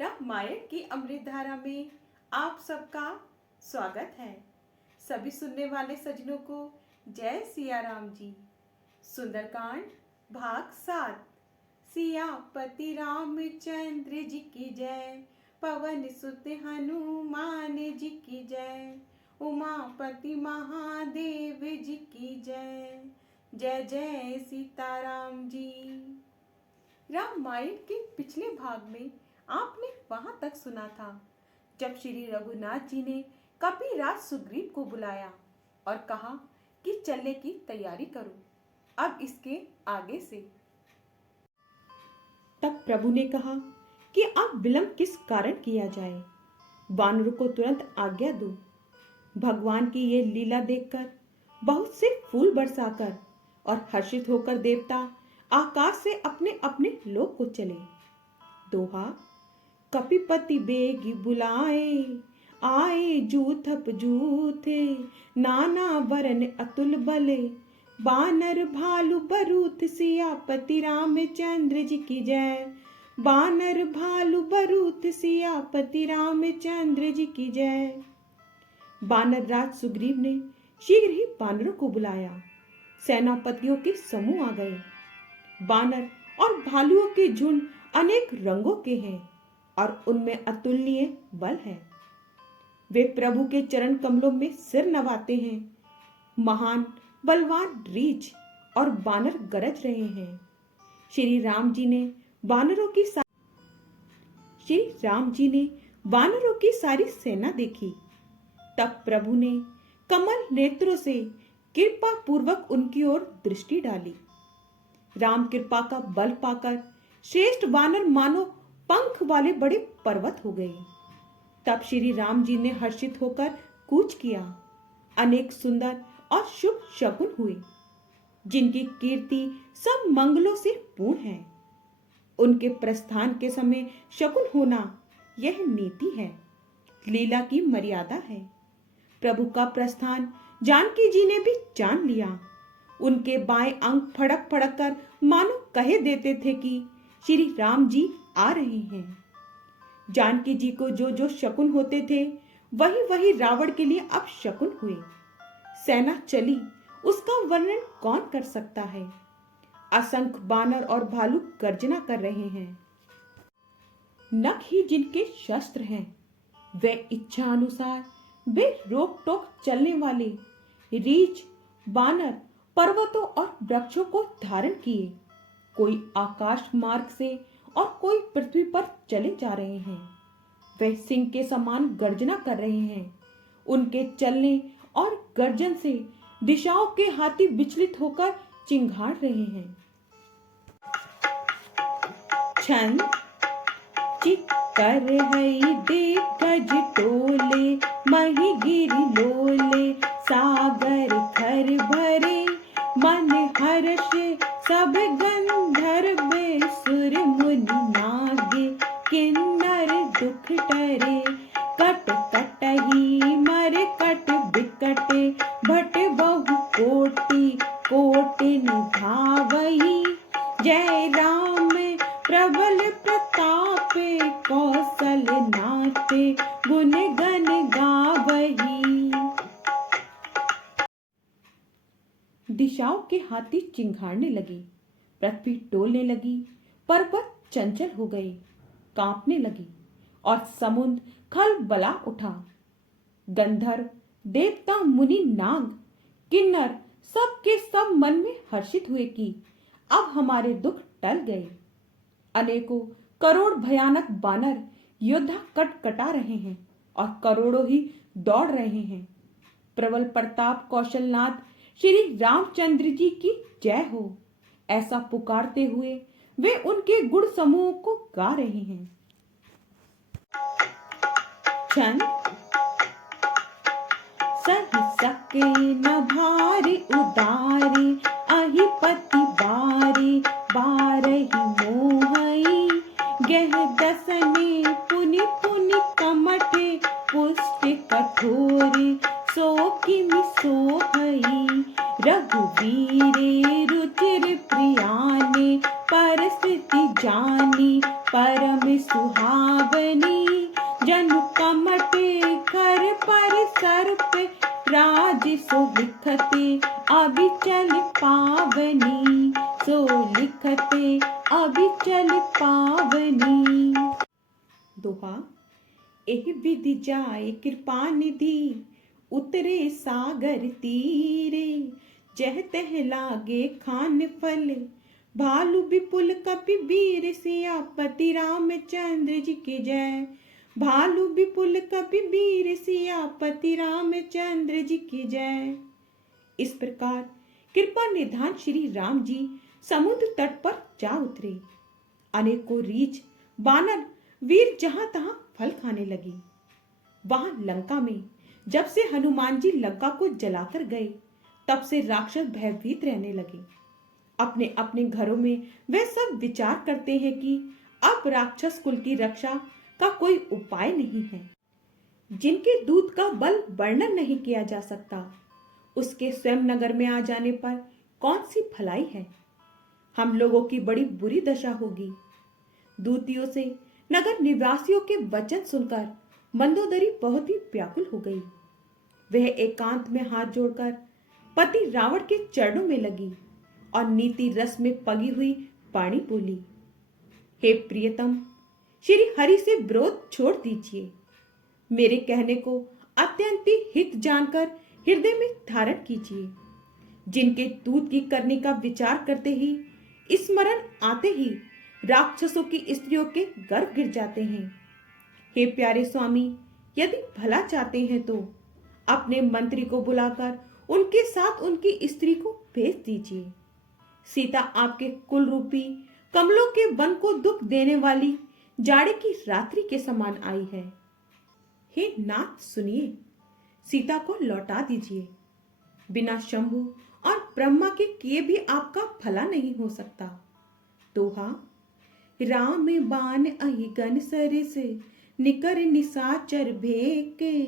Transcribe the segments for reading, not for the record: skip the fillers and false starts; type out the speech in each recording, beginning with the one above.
रामायण की अमृत धारा में आप सबका स्वागत है। सभी सुनने वाले सज्जनों को जय सिया राम जी। सुंदरकांड भाग 7। सियापति रामचंद्र जी की जय, पवन सुत हनुमान जी की जय, उमापति महादेव जी की जय। जय जय सीताराम जी। रामायण के पिछले भाग में आपने वहां तक सुना था जब श्री रघुनाथ जी ने कपिराज सुग्रीव को बुलाया और कहा कि चलने की तैयारी करो। अब इसके आगे से तब प्रभु ने कहा कि अब विलंब किस कारण किया जाए, वानरों को तुरंत आज्ञा दो। भगवान की ये लीला देखकर बहुत से फूल बरसाकर और हर्षित होकर देवता आकाश से अपने अपने लोक को चले। दोहा, कपिपति बेगी बुलाए, आए जूथप जूथे, नाना वरन अतुल बले, बानर भालू बरूथ, सियापति रामचंद्र जी की जय। बानर भालू बरूथ, सियापति रामचंद्र जी की जय। बानर राज सुग्रीव ने शीघ्र ही बानरों को बुलाया। सेनापतियों के समूह आ गए। बानर और भालुओं के झुंड अनेक रंगों के हैं और उनमें अतुलनीय बल है। वे प्रभु के चरण कमलों में सिर नवाते हैं। महान बलवान रीछ और बानर गरज रहे हैं। श्री राम जी ने बानरों की सारी सेना देखी। तब प्रभु ने कमल नेत्रों से कृपा पूर्वक उनकी ओर दृष्टि डाली। राम कृपा का बल पाकर श्रेष्ठ वानर मानो पंख वाले बड़े पर्वत हो गए। तब श्री राम जी ने हर्षित होकर कूच किया। अनेक सुंदर और शुभ शकुन हुए, जिनकी कीर्ति सब मंगलों से पूर्ण है। उनके प्रस्थान के समय शकुन होना यह नीति है, लीला की मर्यादा है। प्रभु का प्रस्थान जानकी जी ने भी जान लिया। उनके बाएं अंग फड़क फड़क कर मानो कहे देते थे कि श्री राम जी आ रहे हैं। जानकी जी को जो जो शकुन होते थे वही वही रावण के लिए अब शकुन हुए। सेना चली, उसका वर्णन कौन कर सकता है। असंख्य बानर और भालू गर्जना कर रहे हैं। नख ही जिनके शस्त्र हैं, वे इच्छा अनुसार बे रोक टोक चलने वाले रीछ बानर पर्वतों और वृक्षों को धारण किए। कोई आकाश मार्ग से और कोई पृथ्वी पर चले जा रहे हैं। वे सिंह के समान गर्जना कर रहे हैं। उनके चलने और गर्जन से दिशाओं के हाथी विचलित होकर चिंघाड़ रहे हैं। छंद चिक्कर है देख गज टोले, मही गिरी लोले, सागर खर भरे, मन हर्ष सब गंधर्व, सुर मुनि नागे, किन्नर दुख टरे, कट कटही मर कट बिकटे, भट बहु कोटि कोटि निभावही, जय राम प्रबल प्रताप, कौशल नाथ, गुण गण गावही। दिशाओं के हाथी चिंघाड़ने लगे, पृथ्वी डोलने लगी, पर्वत चंचल हो गए, कांपने लगी और समुद्र खलबला उठा। गंधर्व देवता मुनि नाग किन्नर सब के सब मन में हर्षित हुए कि अब हमारे दुख टल गए। अनेकों करोड़ भयानक बानर योद्धा कट कटा रहे हैं और करोड़ों ही दौड़ रहे हैं। प्रबल प्रताप कौशलनाथ श्री रामचंद्र जी की जय हो, ऐसा पुकारते हुए वे उनके गुण समूह को गा रहे हैं। छंद सही सके न भारी उदारी, अहि पति बारी, बारही मोहई, गह दसने पुनि पुनि कमठे, पुष्ट कठोरे, सो किमि सोहई, रघुवीरे रुचिर प्रियाने, परिस्थिति जानी परम सुहावनी। जनु कमटे घर पर सर्प राज सो लिखते अबिचल पावनी। सो लिखते अबिचल पावनी। दोहा। एहि विधि जाय कृपा निधि उतरे सागर तीरे। जह तह लागे खान फल भालु विपुल कपि वीर। सियापति रामचंद्र जी की जय। भालु विपुल कपि वीर। सियापति रामचंद्र जी की जय। इस प्रकार कृपा निधान श्री राम जी समुद्र तट पर जा उतरे। अनेकों रीछ बानर वीर जहां तहां फल खाने लगी। वहां लंका में जब से हनुमान जी लंका को जलाकर गए तब से राक्षस भयभीत रहने लगे। अपने अपने घरों में वे सब विचार करते हैं कि अब राक्षस कुल की रक्षा का कोई उपाय नहीं है। जिनके दूत का बल वर्णन नहीं किया जा सकता उसके स्वयं नगर में आ जाने पर कौन सी भलाई है। हम लोगों की बड़ी बुरी दशा होगी। दूतियों से नगर निवासियों के वचन सुनकर मंदोदरी बहुत ही व्याकुल हो गई। वह एकांत में हाथ जोड़कर पति रावण के चरणों में लगी और नीति रस में पगी हुई वाणी बोली। हे प्रियतम, श्री हरि से विरोध छोड़ दीजिए। मेरे कहने को अत्यंत हित जानकर हृदय में धारण कीजिए। जिनके दूत की करने का विचार करते ही स्मरण आते ही राक्षसों की स्त्रियों के गर्भ गिर जाते हैं। हे प्यारे स्वामी, यदि भला चाहते हैं तो अपने मंत्री को बुलाकर उनके साथ उनकी स्त्री को भेज दीजिए। सीता आपके कुल रूपी कमलों के वन को दुख देने वाली जाड़े की रात्रि के समान आई है। हे नाथ सुनिए, सीता को लौटा दीजिए। बिना शंभु और ब्रह्मा के किए भी आपका भला नहीं हो सकता। दोहा। राम बान अहिगन सरिस निकर निसाचर भेके।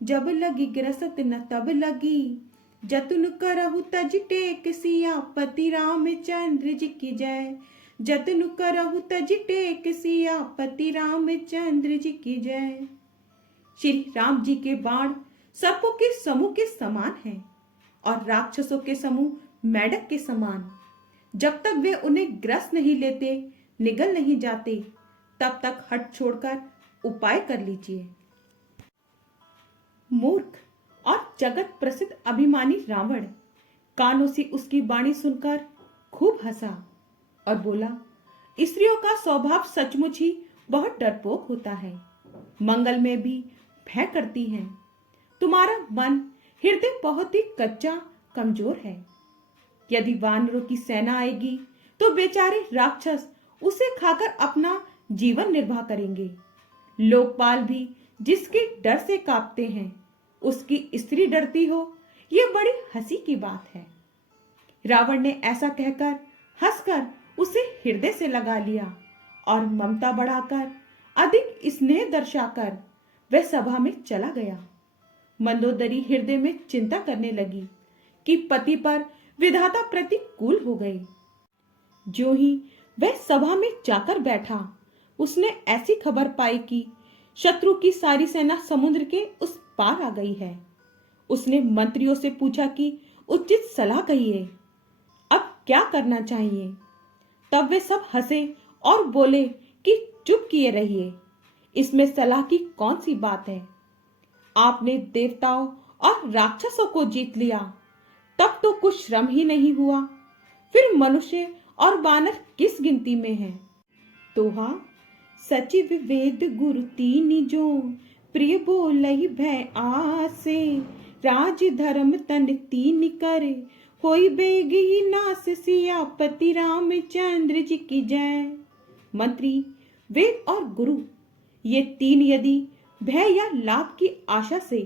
जब लगी ग्रसत न तब लगी जतुन करहु तज टेक। सियापति रामचंद्र जी की जय। जतन करहु तज टेक। सियापति रामचंद्र जी की जय। श्री राम जी के बाण सर्पों के समूह के समान हैं और राक्षसों के समूह मेढक के समान। जब तक वे उन्हें ग्रस नहीं लेते, निगल नहीं जाते, तब तक हट छोड़कर उपाय कर लीजिए। मूर्ख और जगत प्रसिद्ध अभिमानी रावण कानों से उसकी वाणी सुनकर खूब हंसा और बोला, स्त्रियों का स्वभाव सचमुच ही बहुत डरपोक होता है, मंगल में भी भय करती हैं। तुम्हारा मन हृदय बहुत ही कच्चा कमजोर है। यदि वानरों की सेना आएगी तो बेचारे राक्षस उसे खाकर अपना जीवन निर्वाह करेंगे। लोकपाल भी जिसके डर से कांपते हैं, उसकी स्त्री डरती हो, यह बड़ी हंसी की बात है। रावण ने ऐसा कहकर हंसकर उसे हृदय से लगा लिया और ममता बढ़ाकर अधिक स्नेह दर्शाकर वह सभा में चला गया। मंदोदरी हृदय में चिंता करने लगी कि पति पर विधाता प्रतिकूल हो गए। जो ही वह सभा में जाकर बैठा, उसने ऐसी खबर पाई कि शत्रु की सारी सेना समुद्र के उस पार आ गई है। उसने मंत्रियों से पूछा कि उचित सलाह कहिए, अब क्या करना चाहिए। तब वे सब हंसे और बोले कि चुप किए रहिए, इसमें सलाह की कौन सी बात है। आपने देवताओं और राक्षसों को जीत लिया, तब तो कुछ श्रम ही नहीं हुआ, फिर मनुष्य और वानर किस गिनती में हैं। दोहा। सचिव वेद गुरु तीन जो प्रिय बोलहि भय आसे। राज धर्म तन तीन करे होई बेगी नास। सियापति रामचंद्र जी की जय। मंत्री, वेद और गुरु, ये तीन यदि भय या लाभ की आशा से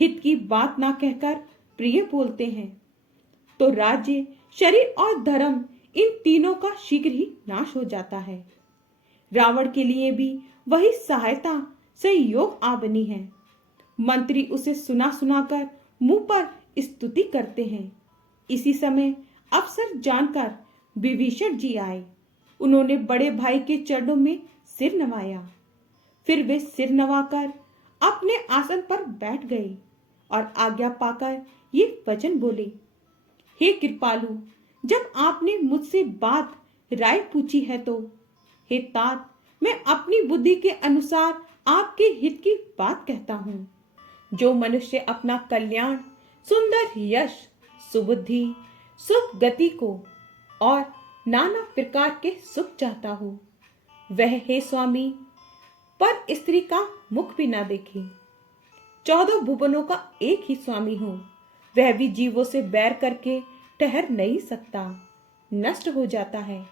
हित की बात ना कहकर प्रिय बोलते हैं तो राज्य, शरीर और धर्म, इन तीनों का शीघ्र ही नाश हो जाता है। रावण के लिए भी वही सहायता संयोग आ बनी है। मंत्री उसे सुना सुनाकर मुंह पर स्तुति करते हैं। इसी समय अवसर जानकर विभीषण जी आए उन्होंने बड़े भाई के चरणों में सिर नवाया। फिर वे सिर नवाकर अपने आसन पर बैठ गए और आज्ञा पाकर ये वचन बोले, हे कृपालु, जब आपने मुझसे बात राय पूछी है तो हे तात, मैं अपनी बुद्धि के अनुसार आपके हित की बात कहता हूँ। जो मनुष्य अपना कल्याण, सुंदर यश, सुबुद्धि, सुख गति को और नाना प्रकार के सुख चाहता हो, वह हे स्वामी पर स्त्री का मुख भी ना देखे। 14 भुवनों का एक ही स्वामी हो, वह भी जीवों से बैर करके ठहर नहीं सकता, नष्ट हो जाता है।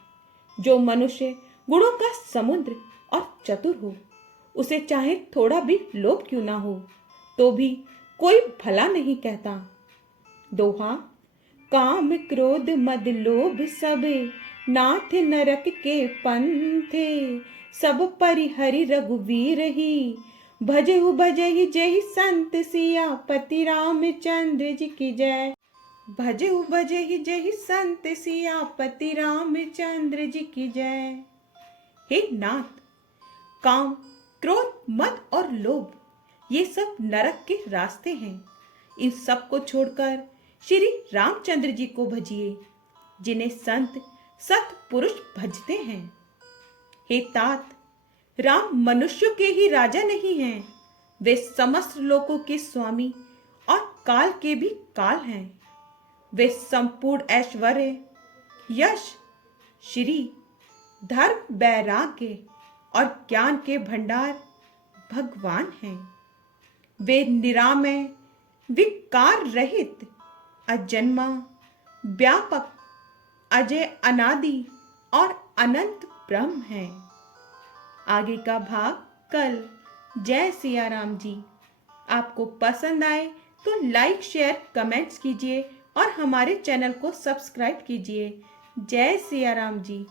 जो मनुष्य गुणों का समुद्र और चतुर हो, उसे चाहे थोड़ा भी लोभ क्यों ना हो, तो भी कोई भला नहीं कहता। दोहा, काम क्रोध मद लोभ सब नाथ नरक के पंथे, सब परिहरि रघुवीर ही, भजहु भजहि जय संत सियापति रामचंद्र जी की जय। भजहु भजहि जय संत सियापति रामचंद्र जी की जय। हे नाथ, काम, क्रोध, मद और लोभ ये सब नरक के रास्ते हैं। इन सब को छोड़कर श्री रामचंद्र जी को भजिए, जिन्हें संत सत पुरुष भजते हैं। हे तात, राम मनुष्यों के ही राजा नहीं हैं, वे समस्त लोकों के स्वामी और काल के भी काल हैं। वे संपूर्ण ऐश्वर्य, यश, श्री, धर्म, वैराग्य और ज्ञान के भंडार भगवान हैं। वे निरामय, विकार रहित, अजन्मा, व्यापक, अजय, अनादि और अनंत ब्रह्म हैं। आगे का भाग कल। जय सिया राम जी। आपको पसंद आए तो लाइक, शेयर, कमेंट्स कीजिए और हमारे चैनल को सब्सक्राइब कीजिए। जय सिया राम जी।